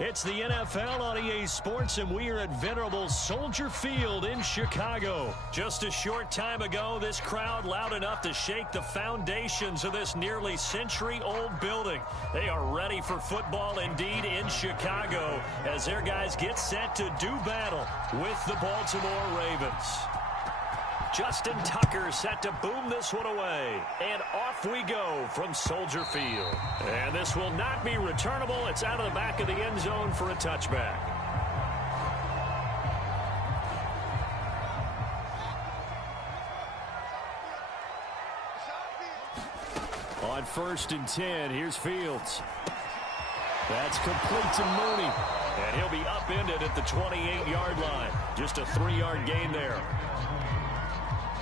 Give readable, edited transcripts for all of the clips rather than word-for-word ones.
It's the NFL on EA Sports, and we are at venerable Soldier Field in Chicago. Just a short time ago, this crowd loud enough to shake the foundations of this nearly century-old building. They are ready for football indeed in Chicago as their guys get set to do battle with the Baltimore Ravens. Justin Tucker set to boom this one away. And off we go from Soldier Field. And this will not be returnable. It's out of the back of the end zone for a touchback. On 1st and 10, here's Fields. That's complete to Mooney. And he'll be upended at the 28-yard line. Just a 3-yard gain there.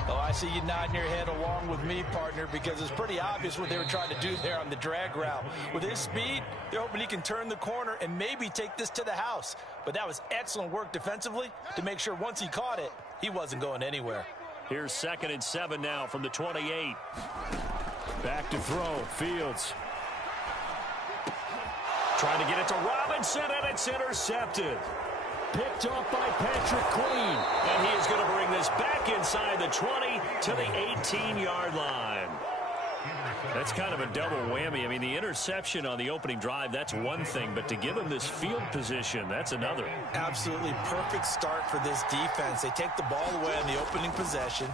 Oh, I see you nodding your head along with me, partner, because it's pretty obvious what they were trying to do there on the drag route. With his speed, they're hoping he can turn the corner and maybe take this to the house. But that was excellent work defensively to make sure once he caught it, he wasn't going anywhere. Here's 2nd and 7 now from the 28. Back to throw, Fields. Trying to get it to Robinson, and it's intercepted. Picked off by Patrick Queen. And he is going to bring this back inside the 20 to the 18-yard line. That's kind of a double whammy. I mean, the interception on the opening drive, that's one thing. But to give him this field position, that's another. Absolutely perfect start for this defense. They take the ball away on the opening possession.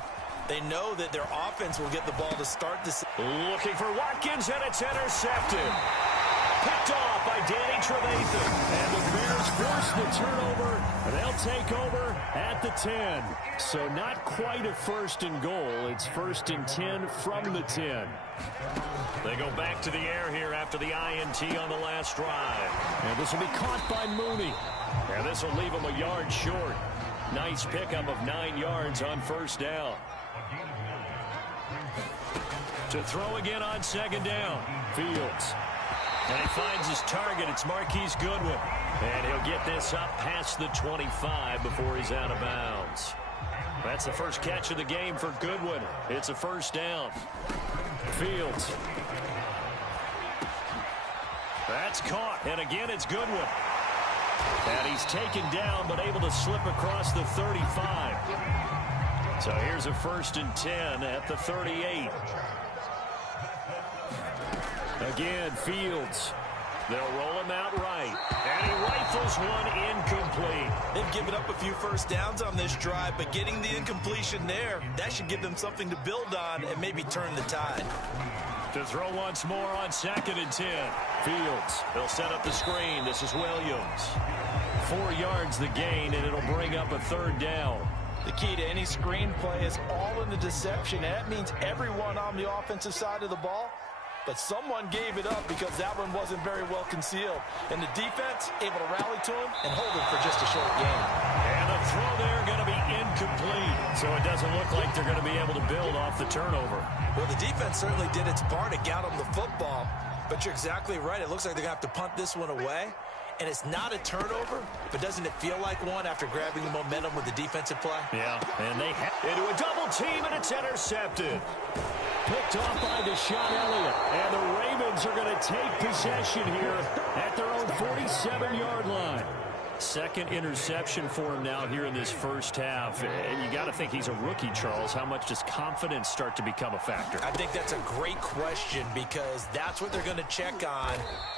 They know that their offense will get the ball to start this. Looking for Watkins, and it's intercepted. Picked off by Danny Trevathan. And the Bears force the turnover. They'll take over at the 10. So not quite a 1st and goal. It's 1st and 10 from the 10. They go back to the air here after the INT on the last drive. And this will be caught by Mooney. And this will leave him a yard short. Nice pickup of 9 yards on 1st down. To throw again on 2nd down. Fields. And he finds his target. It's Marquise Goodwin. And he'll get this up past the 25 before he's out of bounds. That's the first catch of the game for Goodwin. It's a 1st down. Fields. That's caught. And again, it's Goodwin. And he's taken down, but able to slip across the 35. So here's a 1st and 10 at the 38. Again, Fields. They'll roll him out right. And he rifles one incomplete. They've given up a few 1st downs on this drive, but getting the incompletion there, that should give them something to build on and maybe turn the tide. To throw once more on 2nd and 10. Fields. They'll set up the screen. This is Williams. 4 yards the gain, and it'll bring up a 3rd down. The key to any screen play is all in the deception. And that means everyone on the offensive side of the ball. But someone gave it up because that one wasn't very well concealed. And the defense able to rally to him and hold him for just a short gain. And the throw there going to be incomplete. So it doesn't look like they're going to be able to build off the turnover. Well, the defense certainly did its part to get them the football. But you're exactly right. It looks like they're going to have to punt this one away. And it's not a turnover, but doesn't it feel like one after grabbing the momentum with the defensive play? Yeah, and they head into a double team, and it's intercepted. Picked off by Deshaun Elliott. And the Ravens are going to take possession here at their own 47-yard line. 2nd interception for him now here in this 1st half. And you got to think he's a rookie, Charles. How much does confidence start to become a factor? I think that's a great question because that's what they're going to check on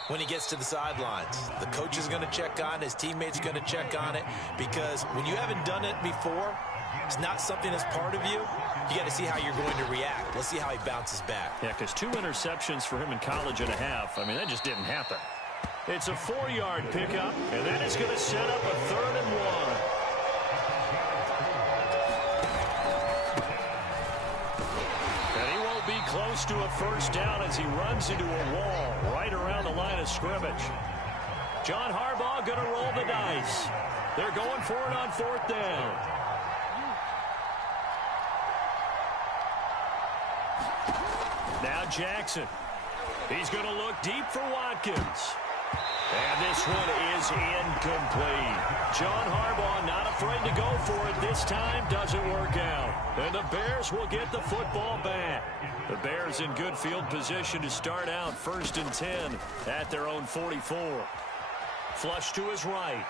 when he gets to the sidelines. The coach is going to check on it. His teammates are going to check on it because when you haven't done it before, it's not something that's part of you. You got to see how you're going to react. Let's see how he bounces back. Yeah, because 2 interceptions for him in college and a half. I mean, that just didn't happen. It's a 4-yard pickup, and that is going to set up a 3rd and 1. And he won't be close to a 1st down as he runs into a wall right around the line of scrimmage. John Harbaugh going to roll the dice. They're going for it on 4th down. Now Jackson. He's going to look deep for Watkins. And this one is incomplete. John Harbaugh not afraid to go for it. This time doesn't work out. And the Bears will get the football back. The Bears in good field position to start out 1st and 10 at their own 44. Flush to his right.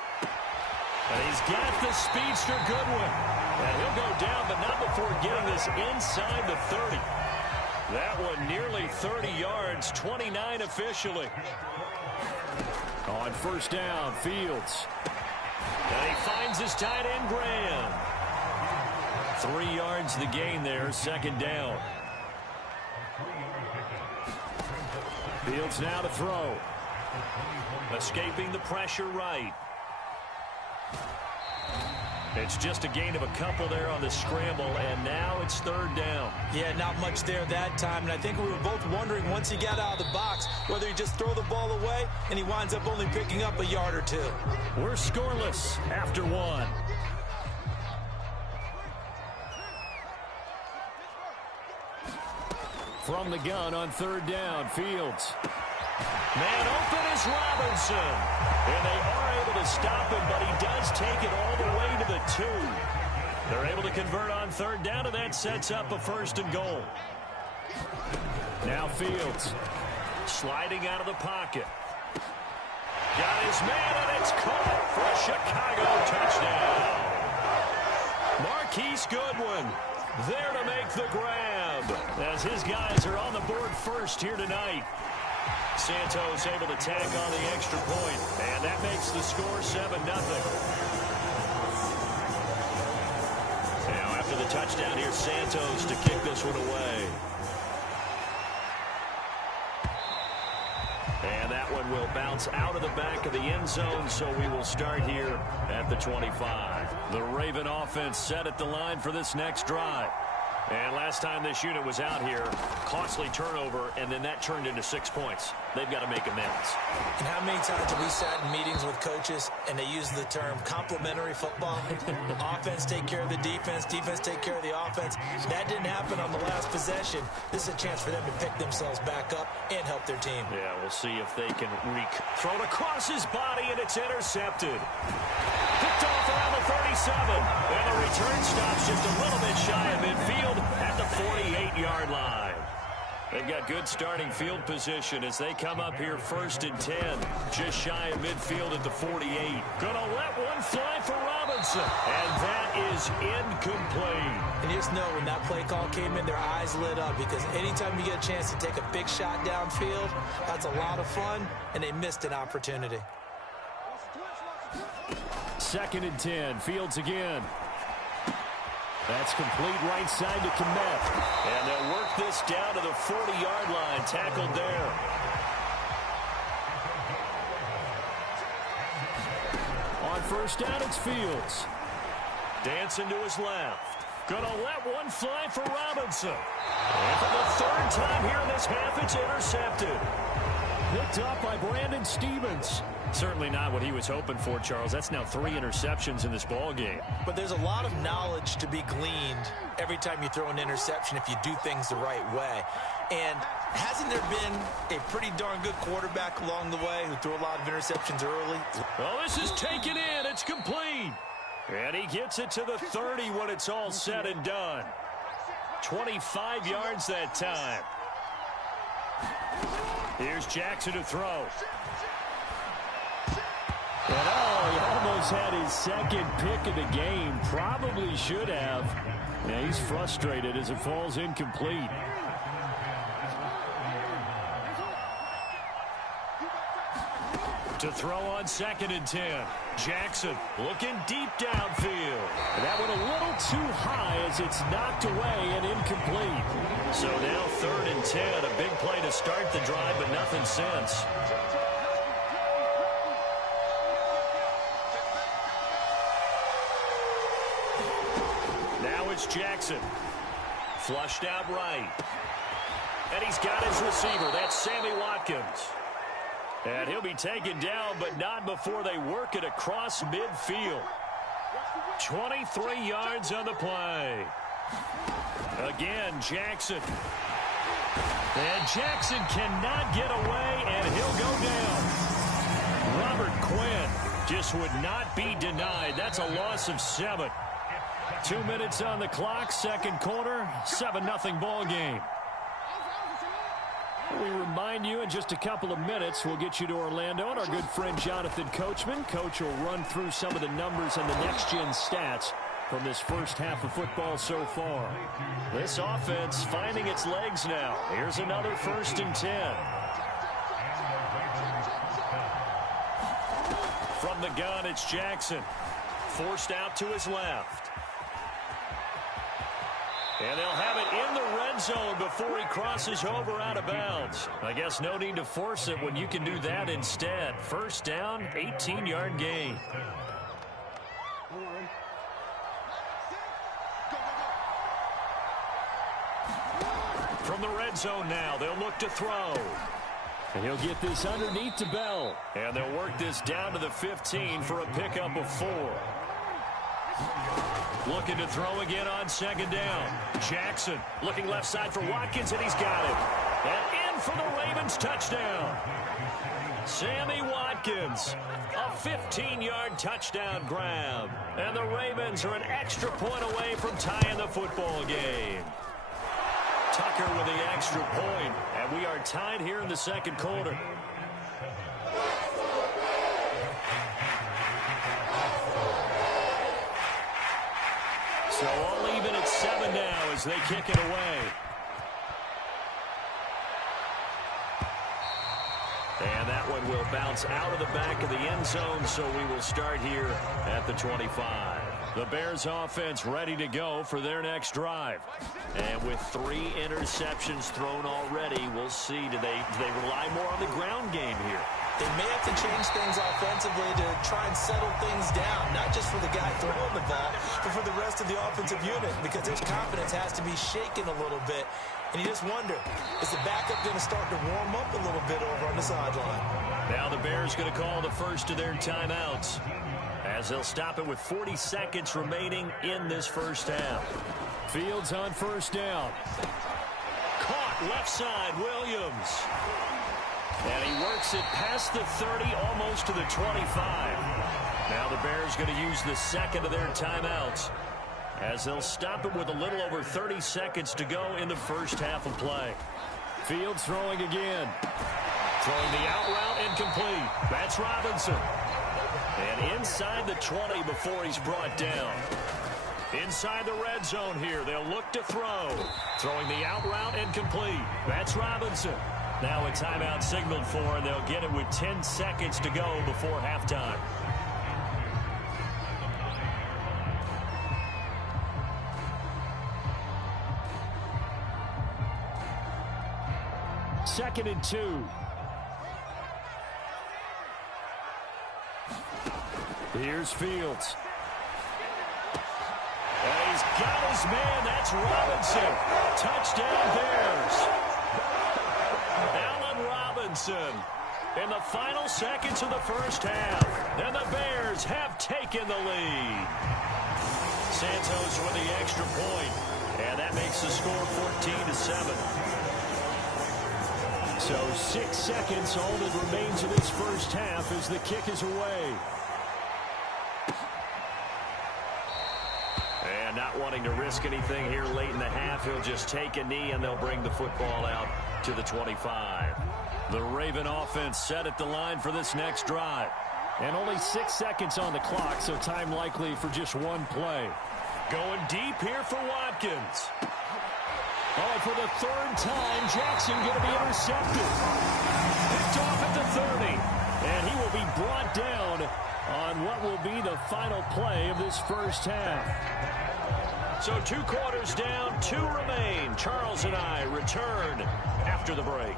And he's got the speedster Goodwin. And he'll go down, but not before getting this inside the 30. That one nearly 30 yards, 29 officially. On first down, Fields. And he finds his tight end, Graham. 3 yards the gain there, second down. Fields now to throw. Escaping the pressure right. It's just a gain of a couple there on the scramble, and now it's third down. Yeah, not much there that time, and I think we were both wondering once he got out of the box whether he just throw the ball away, and he winds up only picking up a yard or two. We're scoreless after one. From the gun on third down, Fields. Man open is Robinson. And they are able to stop him, but he does take it all the way to the 2. They're able to convert on third down, and that sets up a first and goal. Now Fields sliding out of the pocket. Got his man, and it's caught for a Chicago touchdown. Marquise Goodwin there to make the grab as his guys are on the board first here tonight. Santos able to tack on the extra point, and that makes the score 7-0. Now after the touchdown, here's Santos to kick this one away. And that one will bounce out of the back of the end zone, so we will start here at the 25. The Raven offense set at the line for this next drive. And last time this unit was out here, costly turnover, and then that turned into 6 points. They've got to make amends. And how many times have we sat in meetings with coaches and they use the term complementary football? Offense take care of the defense, defense take care of the offense. That didn't happen on the last possession. This is a chance for them to pick themselves back up and help their team. Yeah, we'll see if they can reek. Thrown across his body, and it's intercepted. Picked off around the 37. And the return stops just a little bit shy of midfield at the 48-yard line. They've got good starting field position as they come up here first and 10. Just shy of midfield at the 48. Gonna let one fly for Robinson. And that is incomplete. And you just know when that play call came in, their eyes lit up, because anytime you get a chance to take a big shot downfield, that's a lot of fun, and they missed an opportunity. Second and 10. Fields again. That's complete right side to Kmet. And they'll work this down to the 40-yard line. Tackled there. On first down, it's Fields. Dancing to his left. Gonna let one fly for Robinson. And for the third time here in this half, it's intercepted. Picked up by Brandon Stevens. Certainly not what he was hoping for, Charles. That's now 3 interceptions in this ball game. But there's a lot of knowledge to be gleaned every time you throw an interception if you do things the right way. And hasn't there been a pretty darn good quarterback along the way who threw a lot of interceptions early? Well, this is taken in. It's complete. And he gets it to the 30 when it's all said and done. 25 yards that time. Here's Jackson to throw. And he almost had his second pick of the game. Probably should have. Yeah, he's frustrated as it falls incomplete. To throw on second and 10. Jackson looking deep downfield. That one a little too high as it's knocked away and incomplete. So now third and 10. A big play to start the drive, but nothing since. Now it's Jackson. Flushed out right. And he's got his receiver. That's Sammy Watkins. And he'll be taken down, but not before they work it across midfield. 23 yards on the play. Again, Jackson. And Jackson cannot get away, and he'll go down. Robert Quinn just would not be denied. That's a loss of 7. 2 minutes on the clock, second quarter, 7-0 ball game. We remind you in just a couple of minutes, we'll get you to Orlando, and our good friend Jonathan Coachman. Coach will run through some of the numbers and the next-gen stats from this first half of football so far. This offense finding its legs now. Here's another 1st and 10. From the gun, it's Jackson. Forced out to his left. And they'll have it in the red zone before he crosses over out of bounds. I guess no need to force it when you can do that instead. 1st down, 18-yard gain. From the red zone now, they'll look to throw. And he'll get this underneath to Bell. And they'll work this down to the 15 for a pickup of 4. Looking to throw again on 2nd down. Jackson looking left side for Watkins, and he's got it. And in for the Ravens touchdown. Sammy Watkins, a 15-yard touchdown grab. And the Ravens are an extra point away from tying the football game. Tucker with the extra point, and we are tied here in the 2nd quarter. So all even at 7 now as they kick it away. And that one will bounce out of the back of the end zone, so we will start here at the 25. The Bears offense ready to go for their next drive. And with 3 interceptions thrown already, we'll see, do they rely more on the ground game here? They may have to change things offensively to try and settle things down, not just for the guy throwing the ball, but for the rest of the offensive unit, because their confidence has to be shaken a little bit. And you just wonder, is the backup going to start to warm up a little bit over on the sideline? Now the Bears going to call the first of their timeouts, as they'll stop it with 40 seconds remaining in this first half. Fields on 1st down. Caught left side, Williams. And he works it past the 30, almost to the 25. Now the Bears going to use the 2nd of their timeouts, as they'll stop it with a little over 30 seconds to go in the first half of play. Fields throwing again. Throwing the out route incomplete. That's Robinson. And inside the 20 before he's brought down. Inside the red zone here, they'll look to throw. Throwing the out route incomplete. That's Robinson. Now a timeout signaled for, and they'll get it with 10 seconds to go before halftime. Second and 2. Here's Fields. And he's got his man. That's Robinson. Touchdown Bears. Allen Robinson in the final seconds of the first half. And the Bears have taken the lead. Santos with the extra point. And that makes the score 14-7. So 6 seconds, all that remains of this first half as the kick is away. And not wanting to risk anything here late in the half, he'll just take a knee and they'll bring the football out to the 25. The Raven offense set at the line for this next drive. And only 6 seconds on the clock, so time likely for just one play. Going deep here for Watkins. Oh, for the 3rd time, Jackson going to be intercepted. Picked off at the 30. And he will be brought down on what will be the final play of this first half. So 2 quarters down, 2 remain. Charles and I return after the break.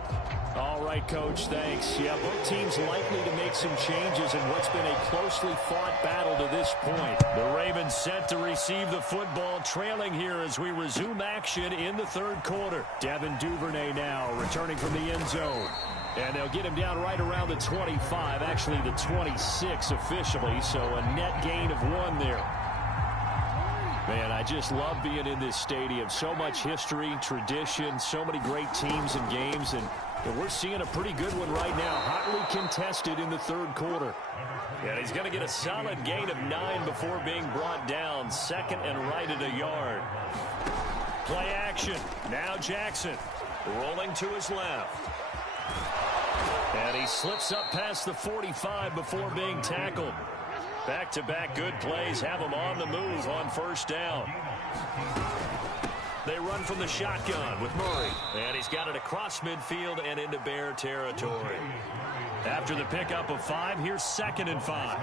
All right, Coach, thanks. Yeah, both teams likely to make some changes in what's been a closely fought battle to this point. The Ravens set to receive the football, trailing here as we resume action in the 3rd quarter. Devin Duvernay now returning from the end zone. And they'll get him down right around the 25, actually the 26 officially, so a net gain of 1 there. Man, I just love being in this stadium. So much history, tradition, so many great teams and games, and we're seeing a pretty good one right now, hotly contested in the 3rd quarter. And he's going to get a solid gain of 9 before being brought down, 2nd and right at a yard. Play action. Now Jackson rolling to his left. And he slips up past the 45 before being tackled. Back-to-back good plays have him on the move on first down. They run from the shotgun with Murray. And he's got it across midfield and into Bear territory. After the pickup of 5, here's 2nd and 5.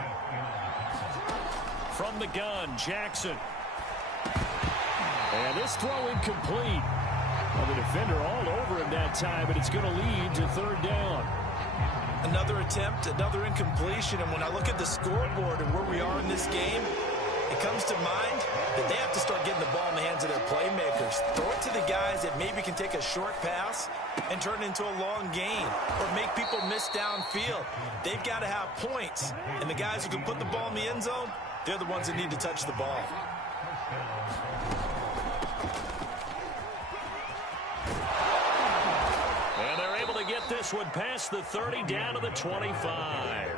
From the gun, Jackson. And this throw incomplete. Well, the defender all over him that time, but it's going to lead to 3rd down. Another attempt, another incompletion, and when I look at the scoreboard and where we are in this game, it comes to mind that they have to start getting the ball in the hands of their playmakers. Throw it to the guys that maybe can take a short pass and turn it into a long gain or make people miss downfield. They've got to have points, and the guys who can put the ball in the end zone, they're the ones that need to touch the ball. And they're able to get this one past the 30 down to the 25.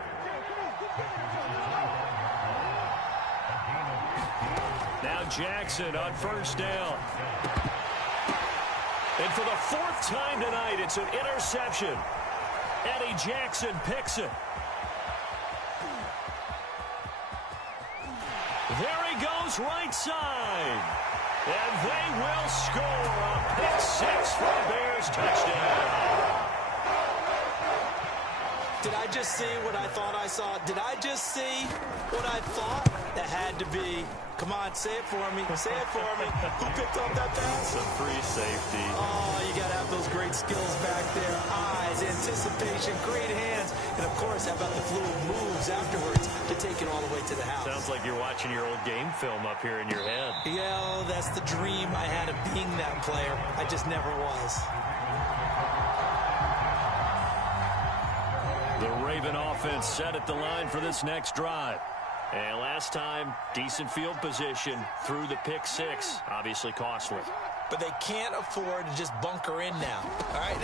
Now Jackson on first down. And for the 4th time tonight, it's an interception. Eddie Jackson picks it. There he goes right side. And they will score a pick 6 for a Bears touchdown. Did I just see what I thought I saw? Did I just see what I thought? That had to be. Come on, say it for me. Say it for me. Who picked up that pass? Some free safety. Oh, you got to have those great skills back there. Eyes, anticipation, great hands. And, of course, how about the fluid moves afterwards to take it all the way to the house? Sounds like you're watching your old game film up here in your head. Yeah, oh, that's the dream I had of being that player. I just never was. The Raven offense set at the line for this next drive. And last time, decent field position through the pick 6. Obviously costly. But they can't afford to just bunker in now. All right,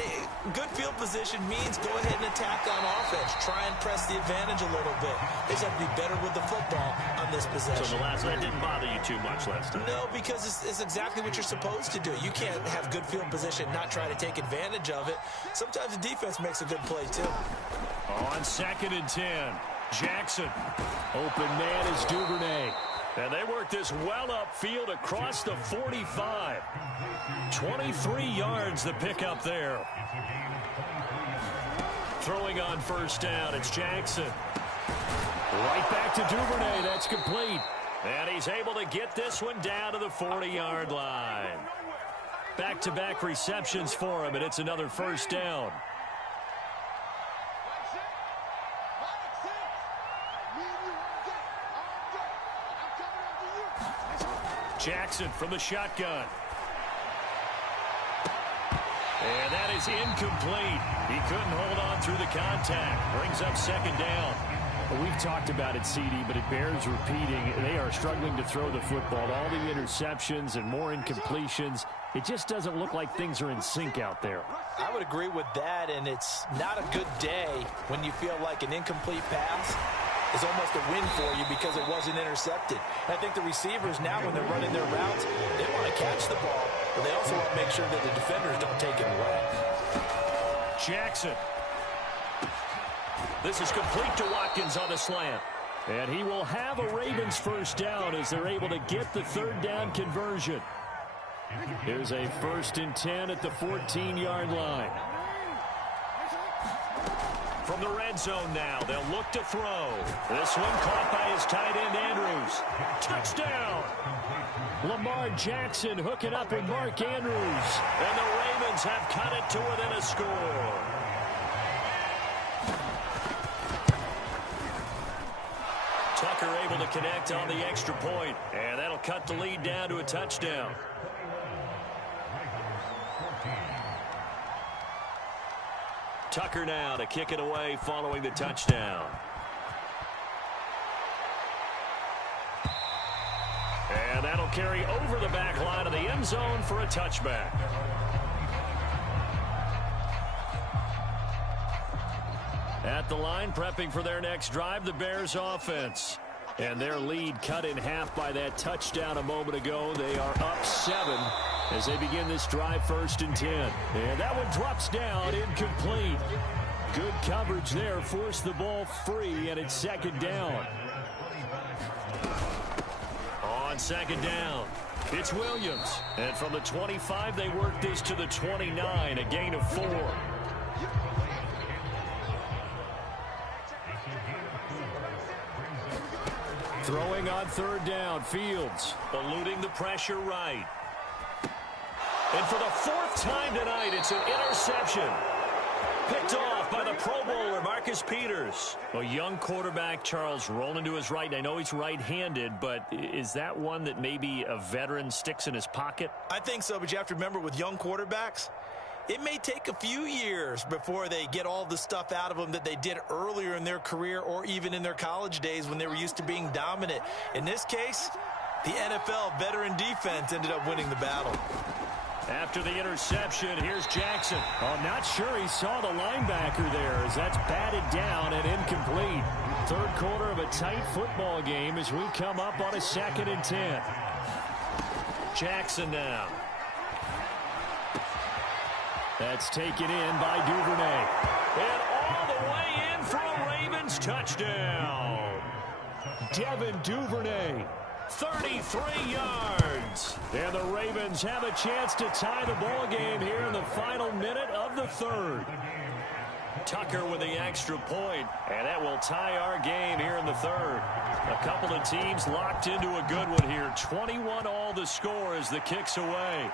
good field position means go ahead and attack on offense. Try and press the advantage a little bit. They just have to be better with the football on this possession. So the last night didn't bother you too much last time? No, because it's exactly what you're supposed to do. You can't have good field position, not try to take advantage of it. Sometimes the defense makes a good play, too. On 2nd and 10, Jackson. Open man is Duvernay. And they work this well upfield across the 45. 23 yards the pickup there. Throwing on first down, it's Jackson. Right back to Duvernay. That's complete. And he's able to get this one down to the 40-yard line. Back-to-back receptions for him, and it's another first down. Jackson from the shotgun. And that is incomplete. He couldn't hold on through the contact. Brings up 2nd down. Well, we've talked about it, CD, but it bears repeating. They are struggling to throw the football. All the interceptions and more incompletions. It just doesn't look like things are in sync out there. I would agree with that, and it's not a good day when you feel like an incomplete pass is almost a win for you because it wasn't intercepted. And I think the receivers now, when they're running their routes, they want to catch the ball, but they also want to make sure that the defenders don't take it away. Jackson. This is complete to Watkins on the slant. And he will have a Ravens first down as they're able to get the 3rd down conversion. Here's a 1st and 10 at the 14-yard line. From the red zone now, they'll look to throw. This one caught by his tight end, Andrews. Touchdown! Lamar Jackson hooking up with Mark Andrews. And the Ravens have cut it to within a score. Tucker able to connect on the extra point. And that'll cut the lead down to a touchdown. Tucker now to kick it away following the touchdown. And that'll carry over the back line of the end zone for a touchback. At the line, prepping for their next drive, the Bears offense. And their lead cut in half by that touchdown a moment ago. They are up 7 as they begin this drive, 1st and 10. And that one drops down, incomplete. Good coverage there. Forced the ball free, and it's second down. On second down, it's Williams. And from the 25, they work this to the 29, a gain of 4. Throwing on third down, Fields. Eluding the pressure right. And for the 4th time tonight, it's an interception. Picked off by the Pro Bowler, Marcus Peters. A young quarterback, Charles, rolling to his right. I know he's right-handed, but is that one that maybe a veteran sticks in his pocket? I think so, but you have to remember with young quarterbacks, it may take a few years before they get all the stuff out of them that they did earlier in their career or even in their college days when they were used to being dominant. In this case, the NFL veteran defense ended up winning the battle. After the interception, here's Jackson. I'm not sure he saw the linebacker there as that's batted down and incomplete. Third quarter of a tight football game as we come up on a 2nd and 10. Jackson now. That's taken in by Duvernay. And all the way in for a Ravens touchdown. Devin Duvernay. 33 yards. And the Ravens have a chance to tie the ball game here in the final minute of the 3rd. Tucker with the extra point, and that will tie our game here in the 3rd. A couple of teams locked into a good one here. 21 all the score as the kick's away.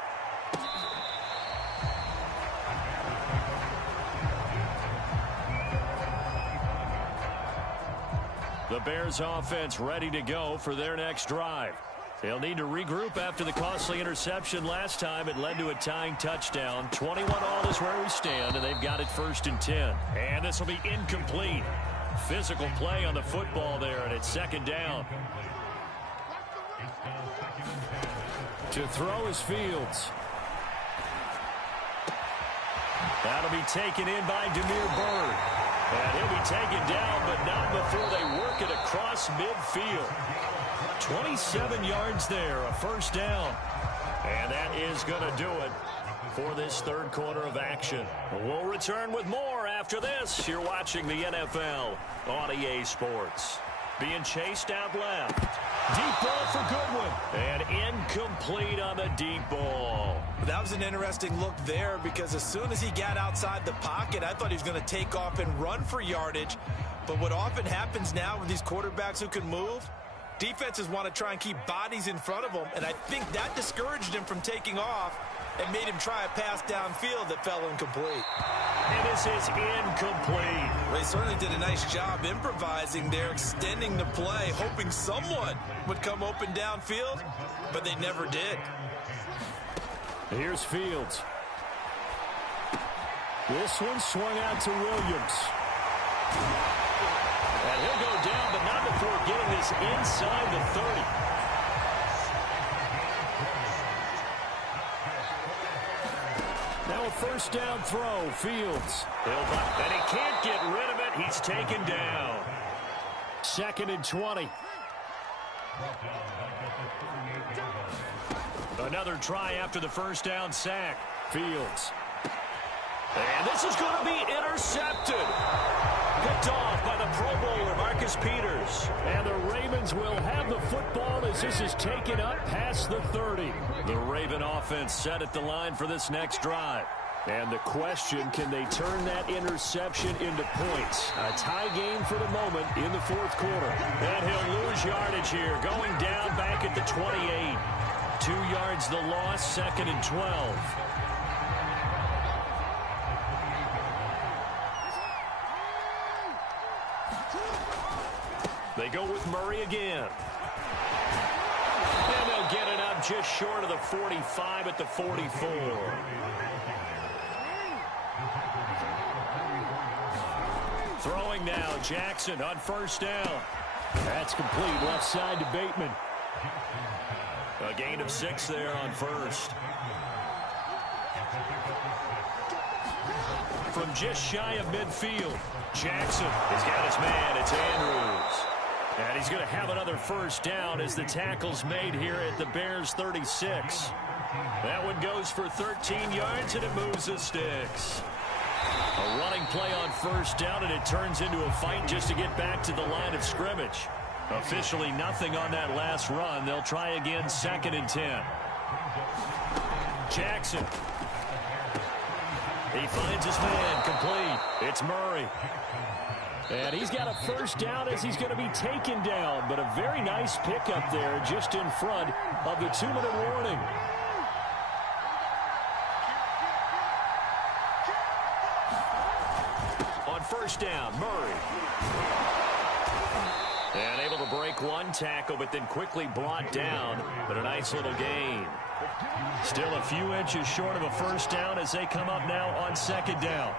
The Bears offense ready to go for their next drive. They'll need to regroup after the costly interception last time. It led to a tying touchdown. 21 all is where we stand, and they've got it 1st and 10. And this will be incomplete. Physical play on the football there, and it's 2nd down. To throw is Fields. That'll be taken in by Damiere Byrd. And he'll be taken down, but not before they work it across midfield. 27 yards there, a 1st down. And that is going to do it for this 3rd quarter of action. We'll return with more after this. You're watching the NFL on EA Sports. Being chased out left. Deep ball for Goodwin. And incomplete on the deep ball. That was an interesting look there because as soon as he got outside the pocket, I thought he was going to take off and run for yardage. But what often happens now with these quarterbacks who can move, defenses want to try and keep bodies in front of them. And I think that discouraged him from taking off and made him try a pass downfield that fell incomplete. And this is incomplete. They certainly did a nice job improvising there, extending the play, hoping someone would come open downfield, but they never did. Here's Fields. This one swung out to Williams. And he'll go down, but not before getting this inside the 30. Now a 1st down throw, Fields. And he can't get rid of it. He's taken down. 2nd and 20. Another try after the 1st down sack. Fields. And this is going to be intercepted. Picked off by the Pro Bowler, Marcus Peters. And the Ravens will have the football as this is taken up past the 30. The Raven offense set at the line for this next drive. And the question, can they turn that interception into points? A tie game for the moment in the 4th quarter. And he'll lose yardage here, going down back at the 28. 2 yards the loss, 2nd and 12. They go with Murray again. And they'll get it up just short of the 45 at the 44. Throwing now, Jackson on 1st down. That's complete, left side to Bateman. A gain of 6 there on 1st. From just shy of midfield, Jackson has got his man. It's Andrews. And he's going to have another 1st down as the tackle's made here at the Bears 36. That one goes for 13 yards, and it moves the sticks. A running play on first down, and it turns into a fight just to get back to the line of scrimmage. Officially nothing on that last run. They'll try again, 2nd and 10. Jackson. He finds his man, complete. It's Murray. And he's got a first down as he's going to be taken down. But a very nice pickup there just in front of the 2-minute warning. On first down, Murray. And able to break one tackle, but then quickly brought down. But a nice little gain. Still a few inches short of a first down as they come up now on 2nd down.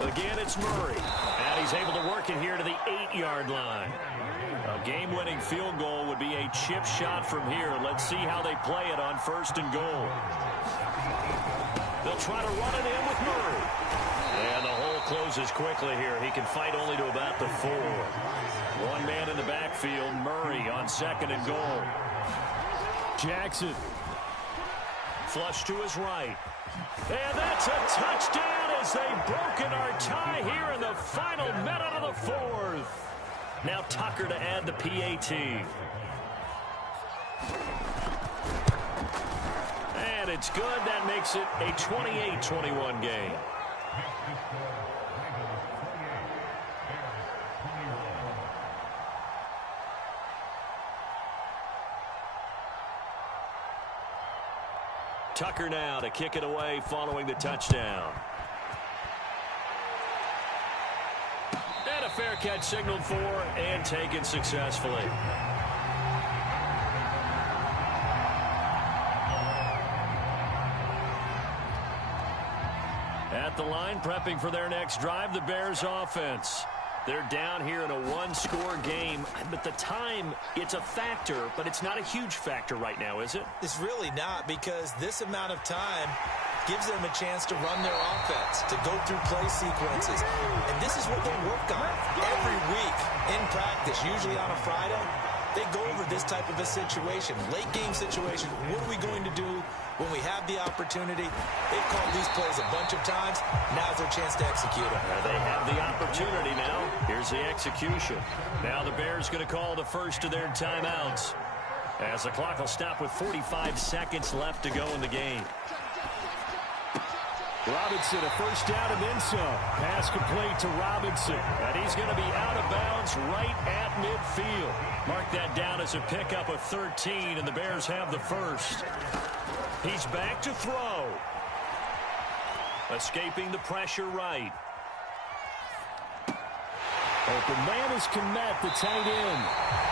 Again, it's Murray. And he's able to work it here to the 8-yard line. A game-winning field goal would be a chip shot from here. Let's see how they play it on 1st and goal. They'll try to run it in with Murray. And the hole closes quickly here. He can fight only to about the 4. One man in the backfield, Murray on 2nd and goal. Jackson. Flush to his right. And that's a touchdown as they've broken our tie here in the final minute of the 4th. Now Tucker to add the PAT. And it's good. That makes it a 28-21 game. Tucker now to kick it away following the touchdown. And a fair catch signaled for and taken successfully. At the line, prepping for their next drive, the Bears offense. They're down here in a one-score game, but the time, it's a factor, but it's not a huge factor right now, is it? It's really not, because this amount of time gives them a chance to run their offense, to go through play sequences. And this is what they work on every week in practice, usually on a Friday. They go over this type of a situation, late game situation. What are we going to do when we have the opportunity? They've called these plays a bunch of times. Now's their chance to execute them. They have the opportunity now. Here's the execution. Now the Bears going to call the first of their timeouts, as the clock will stop with 45 seconds left to go in the game. Robinson, a first down and then some. Pass complete to Robinson. And he's going to be out of bounds right at midfield. Mark that down as a pickup of 13, and the Bears have the first. He's back to throw. Escaping the pressure right. Open man is Kmet, the tight end.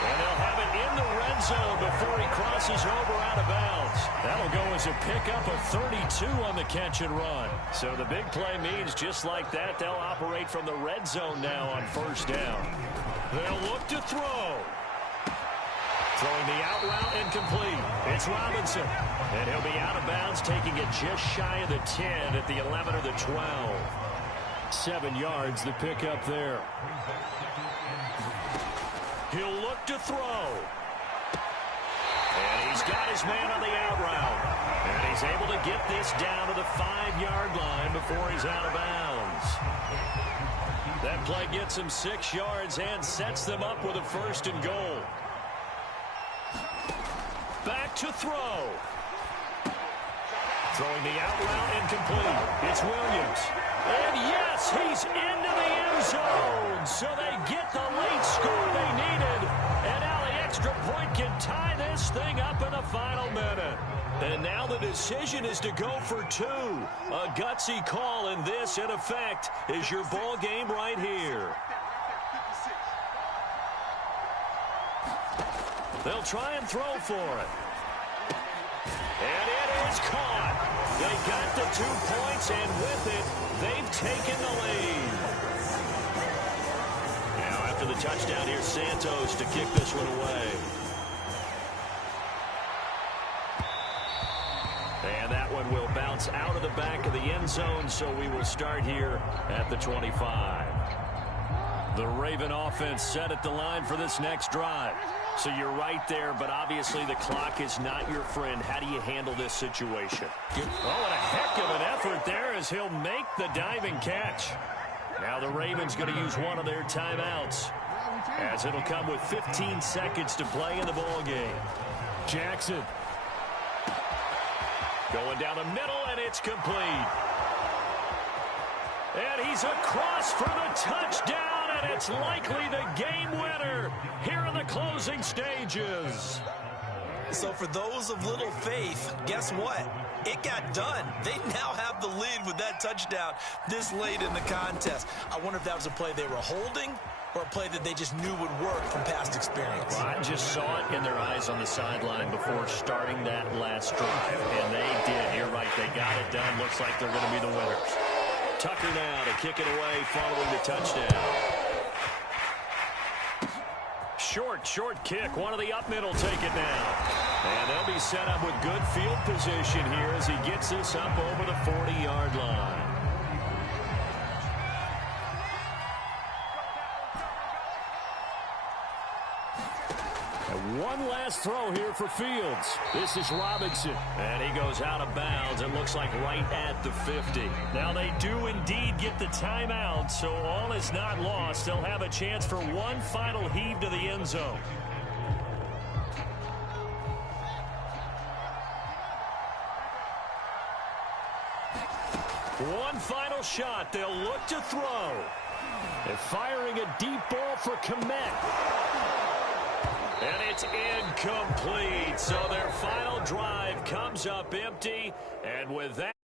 And they'll have it in the red zone before he crosses over out of bounds. That'll go as a pickup of 32 on the catch and run. So the big play means just like that, they'll operate from the red zone now on first down. They'll look to throw. Throwing the out route incomplete. It's Robinson. And he'll be out of bounds, taking it just shy of the 10 at the 11 or the 12. 7 yards, the pickup there. He'll look to throw. And he's got his man on the out route. And he's able to get this down to the 5-yard line before he's out of bounds. That play gets him 6 yards and sets them up with a first and goal. Back to throw. Throwing the out route incomplete. It's Williams. And yes, he's into the end zone. So they get the late score they needed. And now the extra point can tie this thing up in the final minute. And now the decision is to go for 2. A gutsy call, and this, in effect, is your ball game right here. They'll try and throw for it. And it is caught. They got the 2 points, and with it, they've taken the lead. Now after the touchdown, here's Santos to kick this one away. And that one will bounce out of the back of the end zone, so we will start here at the 25. The Raven offense set at the line for this next drive. So you're right there, but obviously the clock is not your friend. How do you handle this situation? Oh, and a heck of an effort there as he'll make the diving catch. Now the Ravens going to use one of their timeouts, as it'll come with 15 seconds to play in the ball game. Jackson going down the middle, and it's complete. And he's across for the touchdown, and it's likely the game winner here in the closing stages. So for those of little faith, guess what? It got done. They now have the lead with that touchdown this late in the contest. I wonder if that was a play they were holding or a play that they just knew would work from past experience. Well, I just saw it in their eyes on the sideline before starting that last drive, and they did. You're right. They got it done. Looks like they're going to be the winners. Tucker now to kick it away following the touchdown. Short kick. One of the up middle take it now. And they'll be set up with good field position here as he gets this up over the 40-yard line. And one last throw here for Fields. This is Robinson. And he goes out of bounds. It looks like right at the 50. Now they do indeed get the timeout, so all is not lost. They'll have a chance for one final heave to the end zone. One final shot. They'll look to throw. They're firing a deep ball for Kmet. And it's incomplete. So their final drive comes up empty. And with that...